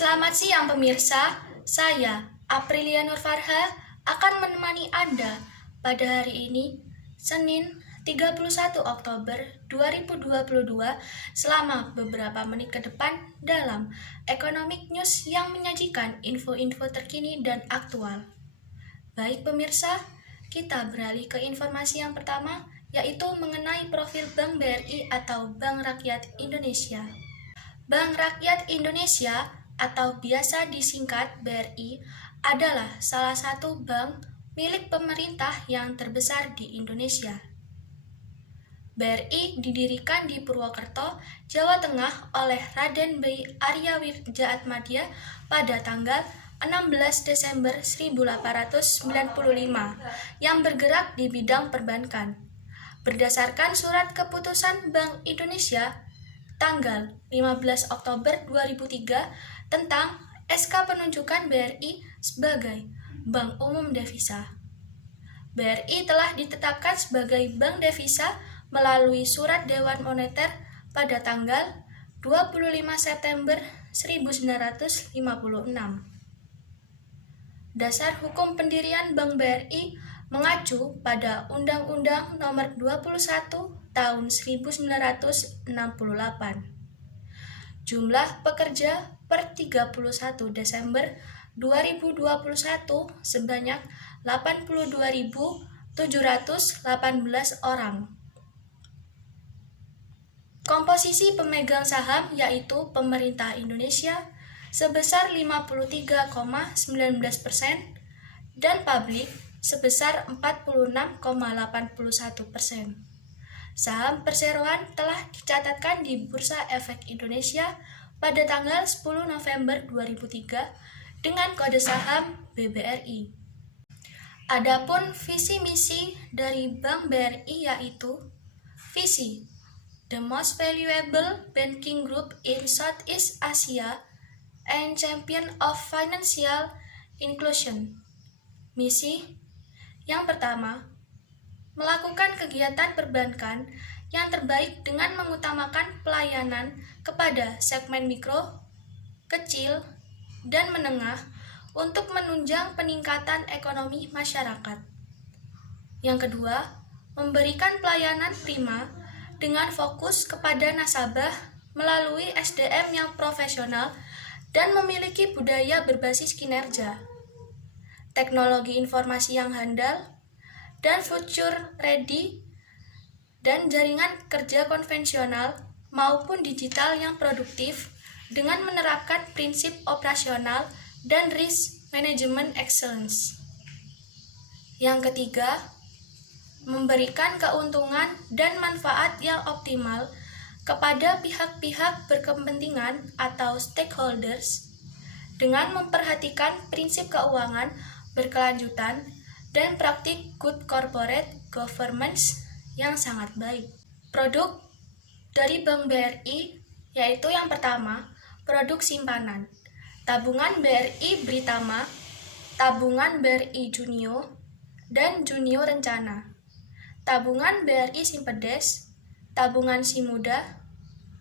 Selamat siang pemirsa, saya Aprilia Nurfarha akan menemani Anda pada hari ini, Senin 31 Oktober 2022 selama beberapa menit ke depan dalam Economic News yang menyajikan info-info terkini dan aktual. Baik pemirsa, kita beralih ke informasi yang pertama, yaitu mengenai profil Bank BRI atau Bank Rakyat Indonesia. Bank Rakyat Indonesia atau biasa disingkat BRI adalah salah satu bank milik pemerintah yang terbesar di Indonesia. BRI didirikan di Purwokerto, Jawa Tengah oleh Raden B. Arya Wirjaatmadja pada tanggal 16 Desember 1895 yang bergerak di bidang perbankan. Berdasarkan surat keputusan Bank Indonesia tanggal 15 Oktober 2003 tentang SK penunjukan BRI sebagai Bank Umum Devisa. BRI telah ditetapkan sebagai Bank Devisa melalui Surat Dewan Moneter pada tanggal 25 September 1956. Dasar hukum pendirian Bank BRI mengacu pada Undang-Undang Nomor 21 Tahun 1968. Jumlah pekerja per 31 Desember 2021 sebanyak 82.718 orang. Komposisi pemegang saham yaitu pemerintah Indonesia sebesar 53,19% dan publik sebesar 46,81%. Saham perseroan telah dicatatkan di Bursa Efek Indonesia pada tanggal 10 November 2003 dengan kode saham BBRI. Adapun visi misi dari Bank BRI yaitu visi The most valuable banking group in Southeast Asia and champion of financial inclusion. Misi yang pertama, melakukan kegiatan perbankan yang terbaik dengan mengutamakan pelayanan kepada segmen mikro, kecil, dan menengah untuk menunjang peningkatan ekonomi masyarakat. Yang kedua, memberikan pelayanan prima dengan fokus kepada nasabah melalui SDM yang profesional dan memiliki budaya berbasis kinerja, teknologi informasi yang handal, dan future ready, dan jaringan kerja konvensional maupun digital yang produktif dengan menerapkan prinsip operasional dan risk management excellence. Yang ketiga, memberikan keuntungan dan manfaat yang optimal kepada pihak-pihak berkepentingan atau stakeholders dengan memperhatikan prinsip keuangan berkelanjutan dan praktik good corporate governance yang sangat baik. Produk dari Bank BRI yaitu yang pertama, produk simpanan, tabungan BRI Britama, tabungan BRI Junio, dan Junio Rencana, tabungan BRI Simpedes, tabungan Simuda,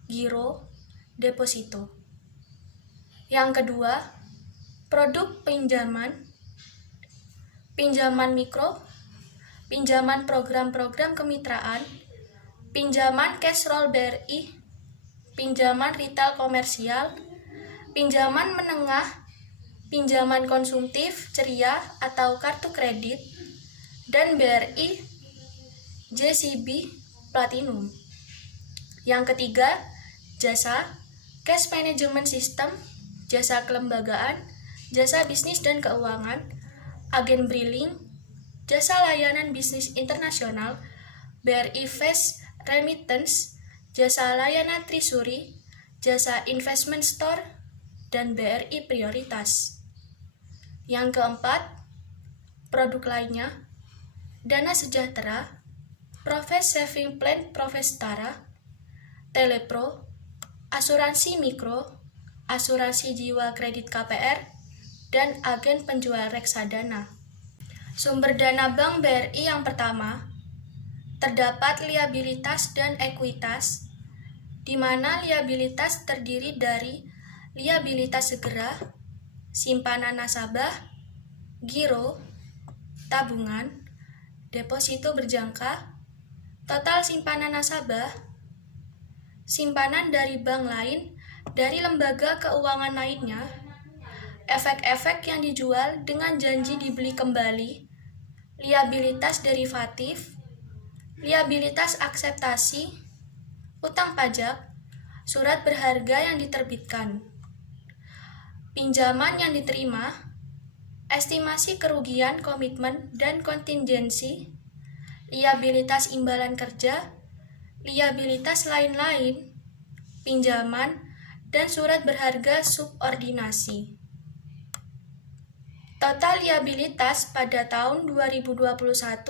Giro, Deposito. Yang kedua, produk pinjaman mikro, pinjaman program-program kemitraan, pinjaman cash roll BRI, pinjaman retail komersial, pinjaman menengah, pinjaman konsumtif ceria atau kartu kredit, dan BRI JCB Platinum. Yang ketiga, jasa, cash management system, jasa kelembagaan, jasa bisnis dan keuangan, agen briling, jasa layanan bisnis internasional, BRI Fast Remittance, jasa layanan Trisuri, jasa investment store, dan BRI Prioritas. Yang keempat, produk lainnya, Dana Sejahtera, Profes Saving Plan Profestara, Telepro, asuransi mikro, asuransi jiwa kredit KPR, dan agen penjual reksadana. Sumber dana Bank BRI yang pertama, terdapat liabilitas dan ekuitas, di mana liabilitas terdiri dari liabilitas segera, simpanan nasabah, giro, tabungan, deposito berjangka, total simpanan nasabah, simpanan dari bank lain, dari lembaga keuangan lainnya, efek-efek yang dijual dengan janji dibeli kembali, liabilitas derivatif, liabilitas akseptasi, utang pajak, surat berharga yang diterbitkan, pinjaman yang diterima, estimasi kerugian, komitmen, dan kontingensi, liabilitas imbalan kerja, liabilitas lain-lain, pinjaman, dan surat berharga subordinasi. Total liabilitas pada tahun 2021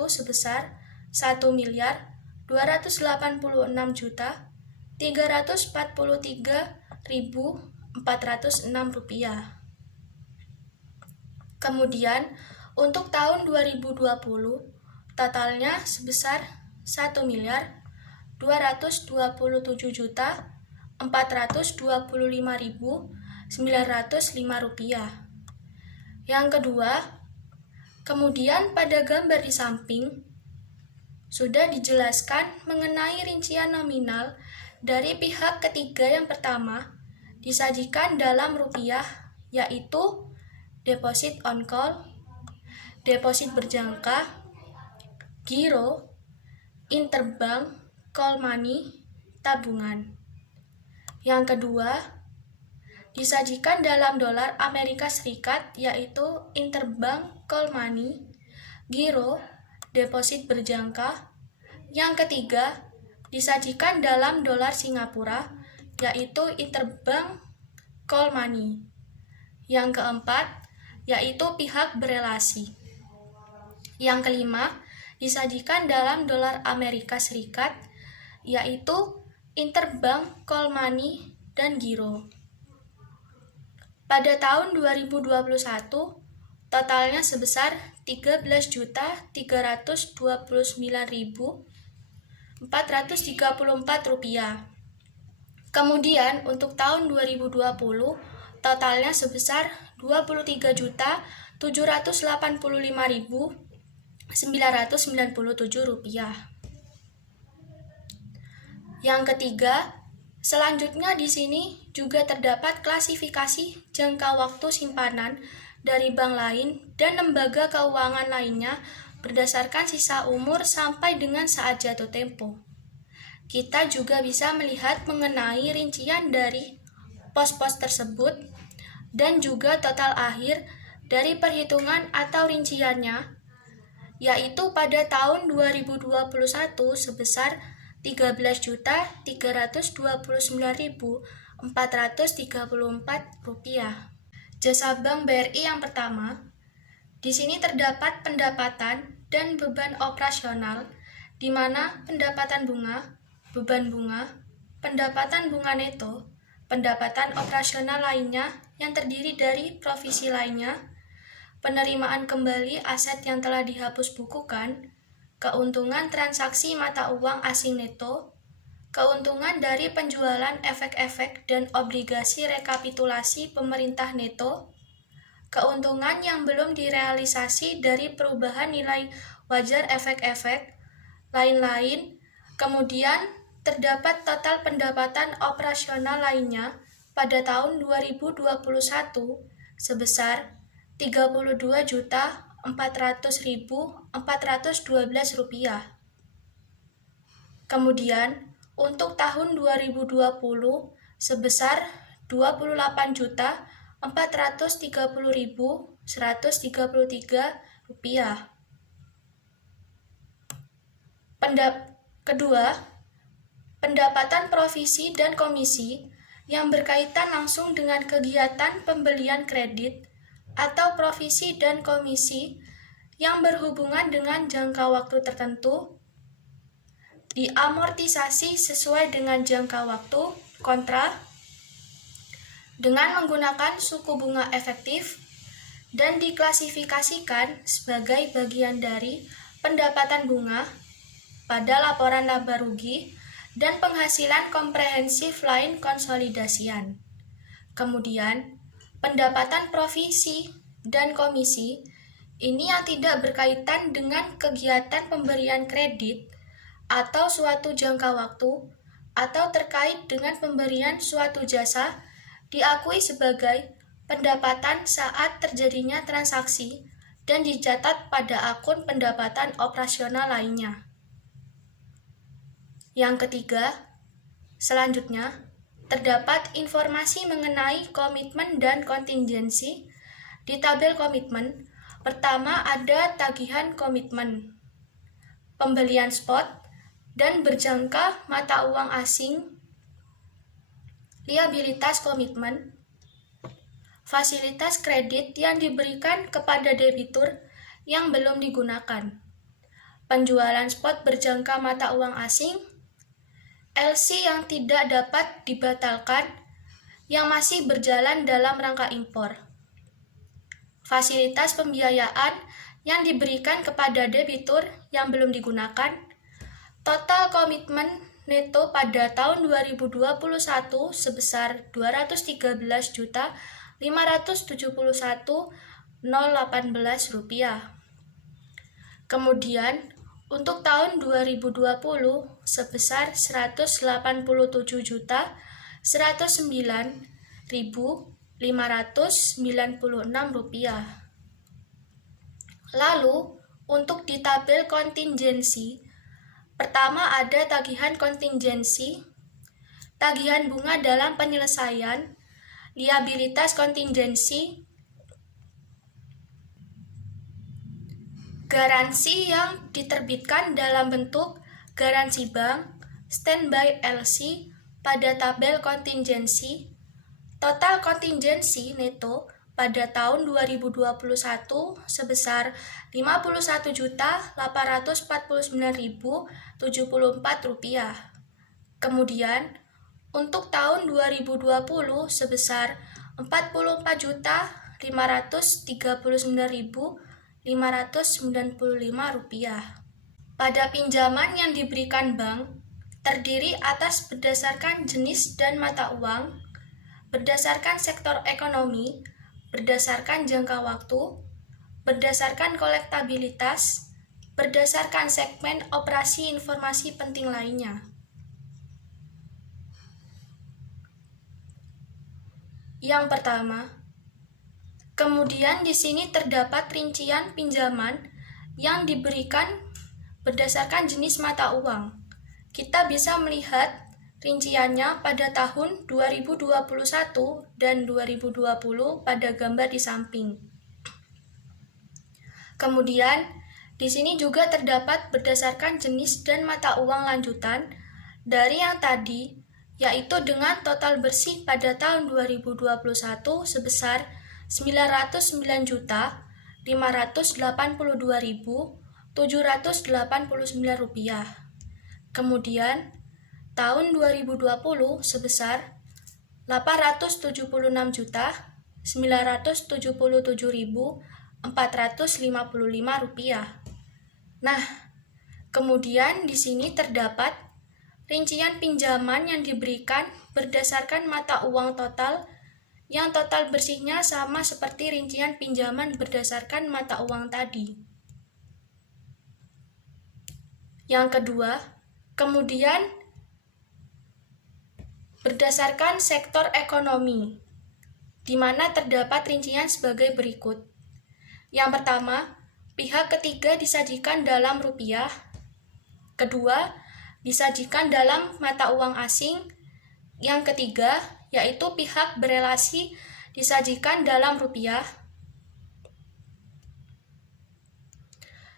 sebesar 1.286.343.406 rupiah. Kemudian, untuk tahun 2020, totalnya sebesar 1.227.425.905 rupiah. Yang kedua, kemudian pada gambar di samping sudah dijelaskan mengenai rincian nominal dari pihak ketiga yang pertama disajikan dalam rupiah, yaitu deposit on call, deposit berjangka, giro, interbank, call money, tabungan. Yang kedua, disajikan dalam dolar Amerika Serikat, yaitu interbank, call money, giro, deposit berjangka. Yang ketiga, disajikan dalam dolar Singapura, yaitu interbank, call money. Yang keempat, yaitu pihak berelasi. Yang kelima, disajikan dalam dolar Amerika Serikat, yaitu interbank, call money, dan giro. Pada tahun 2021, totalnya sebesar 13.329.434 rupiah. Kemudian untuk tahun 2020, totalnya sebesar 23.785.997 rupiah. Yang ketiga, selanjutnya di sini juga terdapat klasifikasi jangka waktu simpanan dari bank lain dan lembaga keuangan lainnya berdasarkan sisa umur sampai dengan saat jatuh tempo. Kita juga bisa melihat mengenai rincian dari pos-pos tersebut dan juga total akhir dari perhitungan atau rinciannya, yaitu pada tahun 2021 sebesar 13.329.434 rupiah. Jasa Bank BRI yang pertama, di sini terdapat pendapatan dan beban operasional, di mana pendapatan bunga, beban bunga, pendapatan bunga neto, pendapatan operasional lainnya yang terdiri dari provisi lainnya, penerimaan kembali aset yang telah dihapus bukukan, keuntungan transaksi mata uang asing neto, keuntungan dari penjualan efek-efek dan obligasi rekapitulasi pemerintah neto, keuntungan yang belum direalisasi dari perubahan nilai wajar efek-efek, lain-lain. Kemudian terdapat total pendapatan operasional lainnya pada tahun 2021 sebesar 32.400.412 rupiah. Kemudian untuk tahun 2020 sebesar 28.430.133 rupiah. Kedua, pendapatan provisi dan komisi yang berkaitan langsung dengan kegiatan pembelian kredit atau provisi dan komisi yang berhubungan dengan jangka waktu tertentu, diamortisasi sesuai dengan jangka waktu kontra dengan menggunakan suku bunga efektif dan diklasifikasikan sebagai bagian dari pendapatan bunga pada laporan laba rugi dan penghasilan komprehensif lain konsolidasian. Kemudian, pendapatan provisi dan komisi ini yang tidak berkaitan dengan kegiatan pemberian kredit atau suatu jangka waktu atau terkait dengan pemberian suatu jasa diakui sebagai pendapatan saat terjadinya transaksi dan dicatat pada akun pendapatan operasional lainnya. Yang ketiga, selanjutnya, terdapat informasi mengenai komitmen dan kontingensi. Di tabel komitmen, pertama ada tagihan komitmen, pembelian spot, dan berjangka mata uang asing, liabilitas komitmen, fasilitas kredit yang diberikan kepada debitur yang belum digunakan, penjualan spot berjangka mata uang asing, LC yang tidak dapat dibatalkan, yang masih berjalan dalam rangka impor. Fasilitas pembiayaan yang diberikan kepada debitur yang belum digunakan. Total komitmen neto pada tahun 2021 sebesar Rp213.571.018. Kemudian, untuk tahun 2020 sebesar Rp189.596. Lalu, untuk di tabel kontingensi, pertama ada tagihan kontingensi, tagihan bunga dalam penyelesaian, liabilitas kontingensi, garansi yang diterbitkan dalam bentuk garansi bank, standby LC pada tabel kontingensi, total kontingensi neto pada tahun 2021 sebesar Rp51.849.074. Kemudian, untuk tahun 2020 sebesar Rp44.539.595. Pada pinjaman yang diberikan bank, terdiri atas berdasarkan jenis dan mata uang, berdasarkan sektor ekonomi, berdasarkan jangka waktu, berdasarkan kolektabilitas, berdasarkan segmen operasi informasi penting lainnya. Yang pertama, kemudian di sini terdapat rincian pinjaman yang diberikan berdasarkan jenis mata uang. Kita bisa melihat rinciannya pada tahun 2021 dan 2020 pada gambar di samping. Kemudian, di sini juga terdapat berdasarkan jenis dan mata uang lanjutan dari yang tadi, yaitu dengan total bersih pada tahun 2021 sebesar Rp909.582.789. Kemudian, tahun 2020 sebesar Rp876.977.455. Nah, kemudian di sini terdapat rincian pinjaman yang diberikan berdasarkan mata uang total yang total bersihnya sama seperti rincian pinjaman berdasarkan mata uang tadi. Yang kedua, kemudian berdasarkan sektor ekonomi, di mana terdapat rincian sebagai berikut. Yang pertama, pihak ketiga disajikan dalam rupiah. Kedua, disajikan dalam mata uang asing. Yang ketiga, yaitu pihak berelasi disajikan dalam rupiah.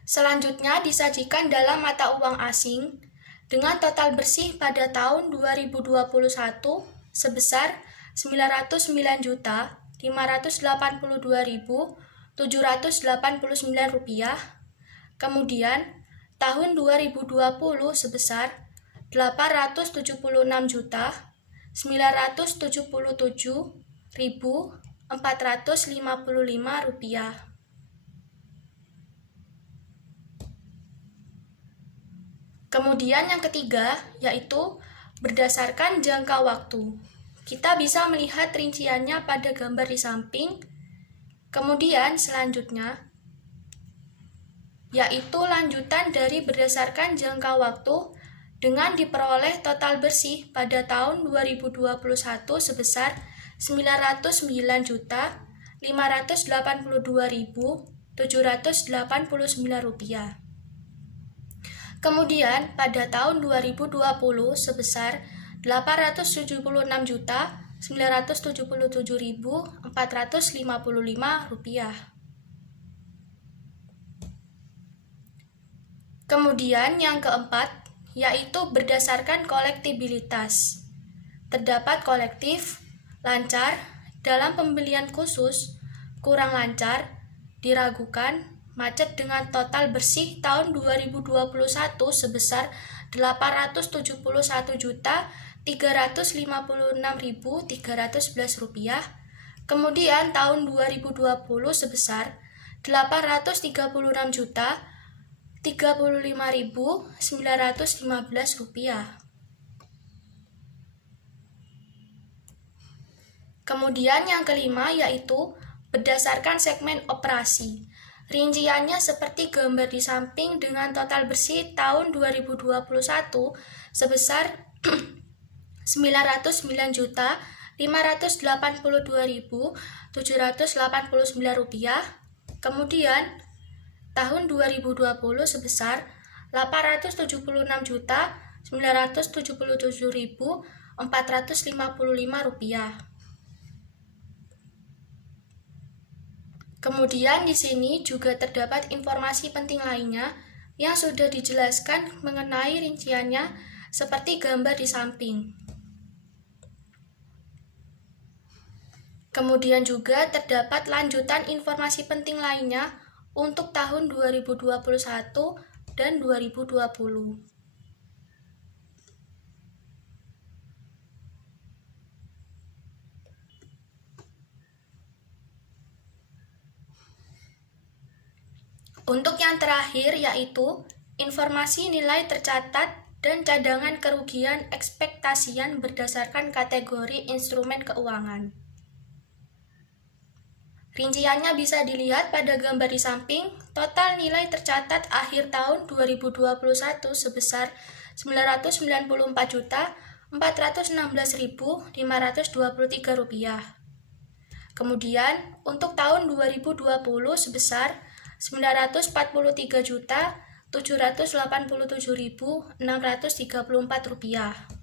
Selanjutnya disajikan dalam mata uang asing dengan total bersih pada tahun 2021 sebesar Rp909.582.789. Kemudian tahun 2020 sebesar Rp877.455. Kemudian yang ketiga, yaitu berdasarkan jangka waktu. Kita bisa melihat rinciannya pada gambar di samping. Kemudian selanjutnya, yaitu lanjutan dari berdasarkan jangka waktu dengan diperoleh total bersih pada tahun 2021 sebesar Rp909.582.789. Kemudian pada tahun 2020 sebesar Rp876.977.455. Kemudian yang keempat, yaitu berdasarkan kolektibilitas. Terdapat kolektif, lancar, dalam pembelian khusus, kurang lancar, diragukan, macet dengan total bersih tahun 2021 sebesar Rp871.356.311. Kemudian tahun 2020 sebesar Rp836.035.915. Kemudian yang kelima yaitu berdasarkan segmen operasi. Rinciannya seperti gambar di samping dengan total bersih tahun 2021 sebesar Rp909.582.789. Kemudian tahun 2020 sebesar Rp876.977.455. Kemudian di sini juga terdapat informasi penting lainnya yang sudah dijelaskan mengenai rinciannya seperti gambar di samping. Kemudian juga terdapat lanjutan informasi penting lainnya untuk tahun 2021 dan 2020. Untuk yang terakhir yaitu informasi nilai tercatat dan cadangan kerugian ekspektasian berdasarkan kategori instrumen keuangan. Rinciannya bisa dilihat pada gambar di samping. Total nilai tercatat akhir tahun 2021 sebesar Rp994.416.523. Kemudian untuk tahun 2020 sebesar Rp943.787.634.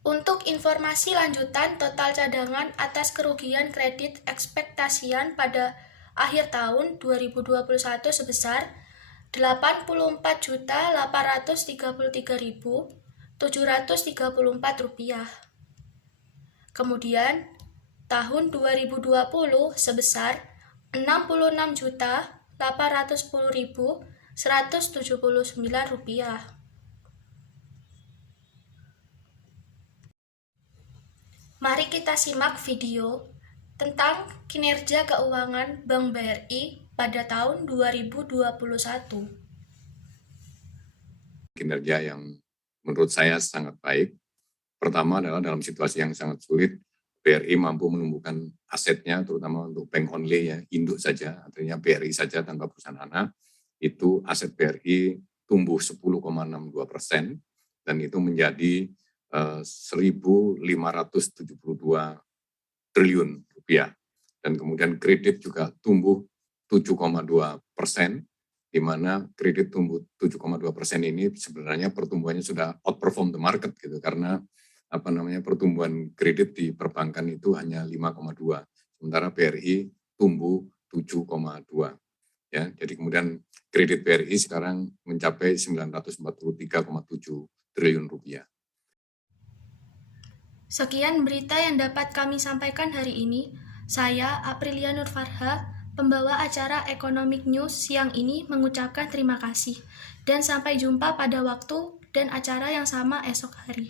Untuk informasi lanjutan total cadangan atas kerugian kredit ekspektasian pada akhir tahun 2021 sebesar Rp84.833.734. Kemudian tahun 2020 sebesar Rp66.810.179. Mari kita simak video tentang kinerja keuangan Bank BRI pada tahun 2021. Kinerja yang menurut saya sangat baik. Pertama adalah dalam situasi yang sangat sulit, BRI mampu menumbuhkan asetnya, terutama untuk bank only ya, induk saja, artinya BRI saja tanpa perusahaan anak, itu aset BRI tumbuh 10,62% dan itu menjadi 1.572 triliun rupiah. Dan kemudian kredit juga tumbuh 7,2%, di mana kredit tumbuh 7,2% ini sebenarnya pertumbuhannya sudah outperform the market gitu, karena pertumbuhan kredit di perbankan itu hanya 5,2, sementara BRI tumbuh 7,2. Ya, jadi kemudian kredit BRI sekarang mencapai 943,7 triliun rupiah. Sekian berita yang dapat kami sampaikan hari ini. Saya, Aprilia Nurfarha, pembawa acara Economic News siang ini mengucapkan terima kasih. Dan sampai jumpa pada waktu dan acara yang sama esok hari.